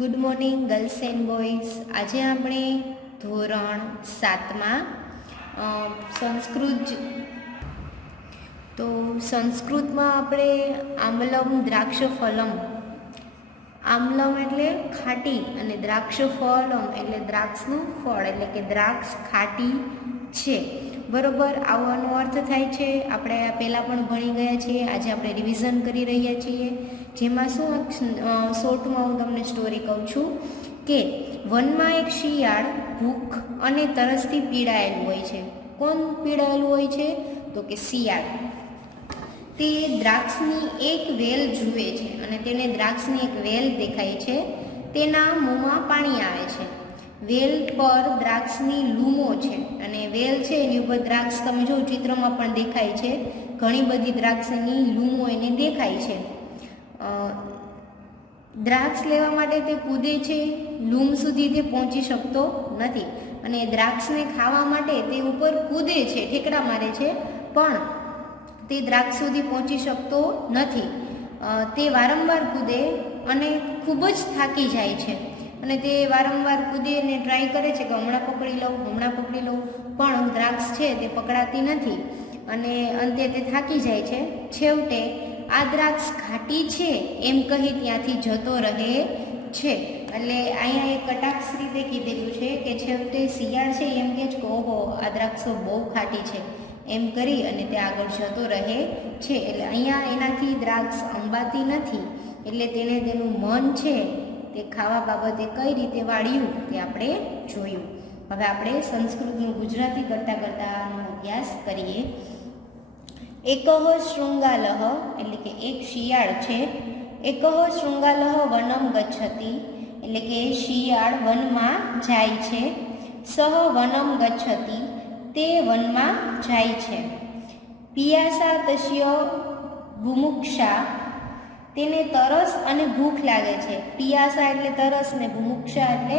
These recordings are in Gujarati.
Good morning girls and boys. આજે આપણે ધોરણ 7માં સંસ્કૃત. તો સંસ્કૃતમાં આપણે આમલમ દ્રાક્ષફલમ, આમલમ એટલે ખાટી અને દ્રાક્ષફલમ એટલે દ્રાક્ષનું ફળ, એટલે કે દ્રાક્ષ ખાટી છે. બરોબર, આવવાનો અર્થ થાય છે. આપણે પહેલાં પણ ભણી ગયા છીએ, આજે આપણે રિવિઝન કરી રહ્યા છીએ. જેમાં શું શોર્ટમાં હું તમને સ્ટોરી કહું છું કે વનમાં એક શિયાળ ભૂખ અને તરસથી પીડાયેલું હોય છે. કોણ પીડાયેલું હોય છે? તો કે શિયાળ. તે દ્રાક્ષની એક વેલ જુએ છે અને તેને દ્રાક્ષની એક વેલ દેખાય છે. તેના મોંમાં પાણી આવે છે. વેલ પર દ્રાક્ષની લૂમો છે અને વેલ છે એની ઉપર દ્રાક્ષ, તમે જો ચિત્રમાં પણ દેખાય છે, ઘણી બધી દ્રાક્ષની લૂમો એને દેખાય છે. દ્રાક્ષ લેવા માટે તે કૂદે છે. લૂમ સુધી તે પહોંચી શકતો નથી અને દ્રાક્ષને ખાવા માટે તે ઉપર કૂદે છે, ઠેકડા મારે છે, પણ તે દ્રાક્ષ સુધી પહોંચી શકતો નથી. તે વારંવાર કૂદે અને ખૂબ જ થાકી જાય છે અને તે વારંવાર કૂદે અને ટ્રાય કરે છે કે હમણાં પકડી લઉં, પણ દ્રાક્ષ છે તે પકડાતી નથી અને અંતે તે થાકી જાય છે. છેવટે આ દ્રાક્ષ ખાટી છે એમ કહી ત્યાંથી જતો રહે છે. એટલે અહીંયા એક કટાક્ષ રીતે કીધેલું છે કે છેવટે શિયાળ છે એમ કે જ ઓહો આ દ્રાક્ષો બહુ ખાટી છે એમ કરી અને તે આગળ જતો રહે છે. એટલે અહીંયા એનાથી દ્રાક્ષ અંબાતી નથી, એટલે તેને તેનું મન છે તે ખાવા બાબતે કઈ રીતે વાળ્યું તે આપણે જોયું. હવે આપણે સંસ્કૃતનું ગુજરાતી કરતાં અભ્યાસ કરીએ. એકઃ શૃંગાલઃ એટલે કે એક શિયાળ છે. એકઃ શૃંગાલઃ વનમ ગચ્છતિ એટલે કે શિયાળ વનમાં જાય છે. સહ વનમ ગચ્છતિ તે વનમાં જાય છે. પિયાસા તસ્ય ભુમુક્ષા તેને તરસ અને ભૂખ લાગે છે. પિયાસા એટલે તરસ ને ભુમુક્ષા એટલે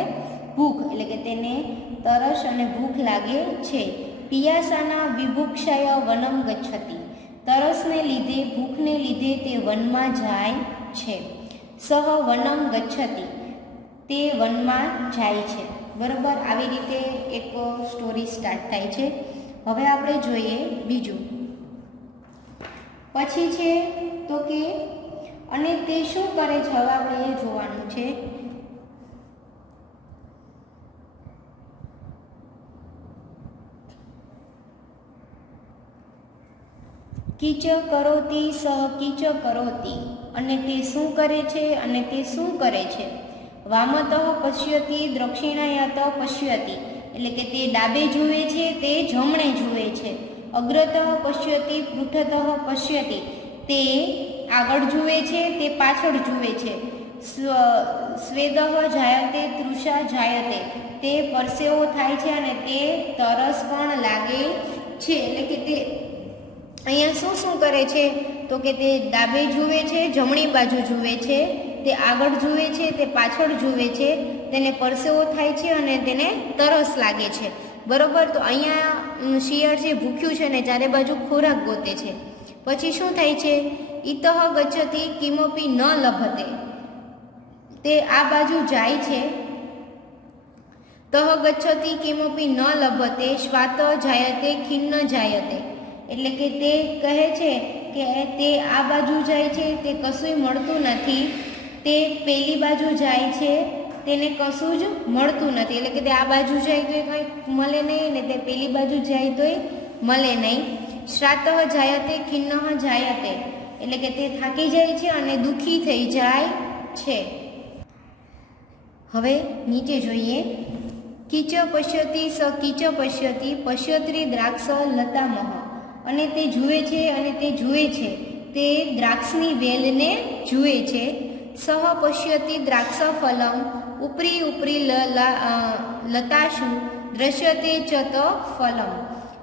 ભૂખ, એટલે કે તેને તરસ અને ભૂખ લાગે છે. પિયાસાના વિભુક્ષાય વનમ ગચ્છતિ તરસને લીધે, ભૂખને લીધે તે વનમાં જાય છે. સહ વનમ ગચ્છતિ તે વનમાં જાય છે. બરાબર, આવી રીતે એક સ્ટોરી સ્ટાર્ટ થાય છે. હવે આપણે જોઈએ બીજું. પછી છે તો કે અને તે શું કરે છે, હવે આપણે એ જોવાનું છે. કીચ કરોતિ સહ કીચ કરોતિ અને તે શું કરે છે અને તે શું કરે છે. વામતઃ પશ્યતિ દક્ષિણાયત પશ્યતિ એટલે કે તે ડાબે જુએ છે, તે જમણે જુએ છે. અગ્રતઃ પશ્યતિ પૃષ્ઠતઃ પશ્યતિ તે આગળ જુએ છે, તે પાછળ જુએ છે. સ્વેદઃ જાયતે તૃષા જાયતે તે પરસેવો થાય છે અને તે તરસ પણ લાગે છે. એટલે કે તે અહીંયા શું કરે છે તો કે તે ડાબે જુએ છે, જમણી બાજુ જુએ છે, તે આગળ જુએ છે, તે પાછળ જુએ છે, તેને પરસેવો થાય છે અને તેને તરસ લાગે છે. બરોબર, તો અહીંયા શિયાળ છે ભૂખ્યું છે ને ચારે બાજુ ખોરાક ગોતે છે. પછી શું થાય છે? ઇતઃ ગચ્છતિ કિમપી ન લભતે તે આ બાજુ જાય છે. તઃ ગચ્છતિ કિમપી ન લભતે શ્વાત જાયતે ખિન્ન જાયતે એટલે કે તે કહે છે કે તે આ બાજુ જાય છે, તે કશું મળતું નથી. તે પેલી બાજુ જાય છે, તેને કશું જ મળતું નથી. એટલે કે તે આ બાજુ જાય તો કંઈ મળે નહીં ને તે પેલી બાજુ જાય તોય મળે નહીં. શ્રાતઃ જાયતે ખિન્ન જાયતે એટલે કે તે થાકી જાય છે અને દુઃખી થઈ જાય છે. હવે નીચે જોઈએ. કીચ પશ્યતિ સ કીચ પશ્યતિ પશ્યત્રી દ્રાક્ષ લતામહ અને તે જુએ છે અને તે જુએ છે, તે દ્રાક્ષની વેલને જુએ છે. સહ પશ્યતિ દ્રાક્ષ ફલમ ઉપરી ઉપરી લતાશુ દ્રશ્યતે ચત ફલમ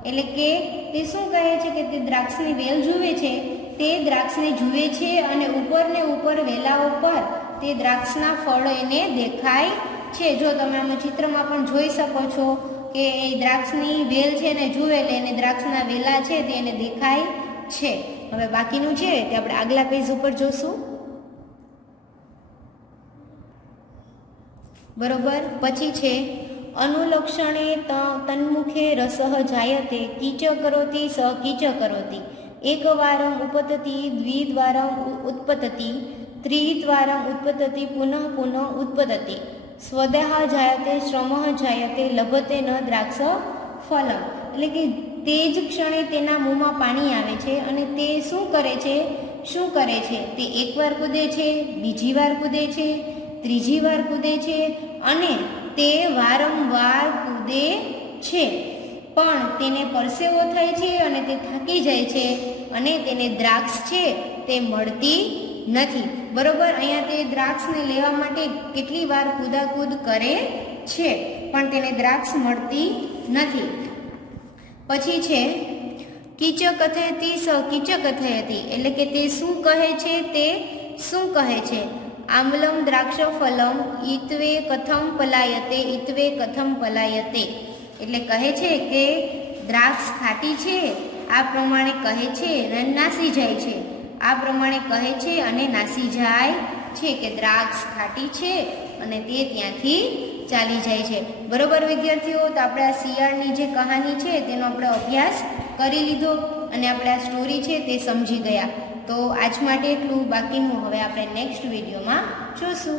એટલે કે તે શું કહે છે કે તે દ્રાક્ષની વેલ જુએ છે, તે દ્રાક્ષને જુએ છે અને ઉપરને ઉપર વેલાઓ પર તે દ્રાક્ષના ફળ એને દેખાય છે. જો તમે આમાં ચિત્રમાં પણ જોઈ શકો છો કે એ દ્રાક્ષની વેલ છે ને જુએ એટલે એને દ્રાક્ષના વેલા છે તે એને દેખાય છે. હવે બાકીનું છે તે આપણે આગલા પેજ ઉપર જોશું. બરોબર. પછી છે અનુલક્ષણે તન્મુખે રસઃ જાયતે કીચ કરોતિ સ કીચ કરોતિ એકવારમ ઉપતતિ દ્વિદ્વારમ ઉત્પતતિ ત્રિદ્વારમ ઉત્પતતિ પુનઃ પુનઃ ઉત્પતતિ સ્વદેહ જાયતે શ્રમઃ જાયતે લભતે ન દ્રાક્ષ ફલમ. એટલે કે તે જ ક્ષણે તેના મોંમાં પાણી આવે છે અને તે શું કરે છે તે એકવાર કૂદે છે, બીજી વાર કૂદે છે, ત્રીજી વાર કૂદે છે અને તે વારંવાર કૂદે છે, પણ તેને પરસેવો થાય છે અને તે થાકી જાય છે અને તેને દ્રાક્ષ છે તે મળતી નથી. બરોબર. અહીંયા તે દ્રાક્ષને લેવા માટે કેટલી વાર કૂદાકૂદ કરે છે પણ તેને દ્રાક્ષ મળતી નથી. પછી છે કીચ કથયતિ સ કીચ કથયતિ, એટલે કે તે શું કહે છે આમ્લમ દ્રાક્ષ ફલમ ઈત્વે કથમ પલાયતે ઈત્વે કથમ પલાયતે. એટલે કહે છે કે દ્રાક્ષ ખાટી છે આ પ્રમાણે કહે છે અને નાસી જાય છે, આ પ્રમાણે કહે છે અને નાસી જાય છે, કે દ્રાક્ષ ખાટી છે અને તે ત્યાંથી ચાલી જાય છે. બરોબર વિદ્યાર્થીઓ, તો આપણે આ શિયાળની જે કહાની છે તેનો આપણે અભ્યાસ કરી લીધો અને આપણે આ સ્ટોરી છે તે સમજી ગયા. તો આજ માટે એટલું, બાકીનું હવે આપણે નેક્સ્ટ વિડીયોમાં જોશું.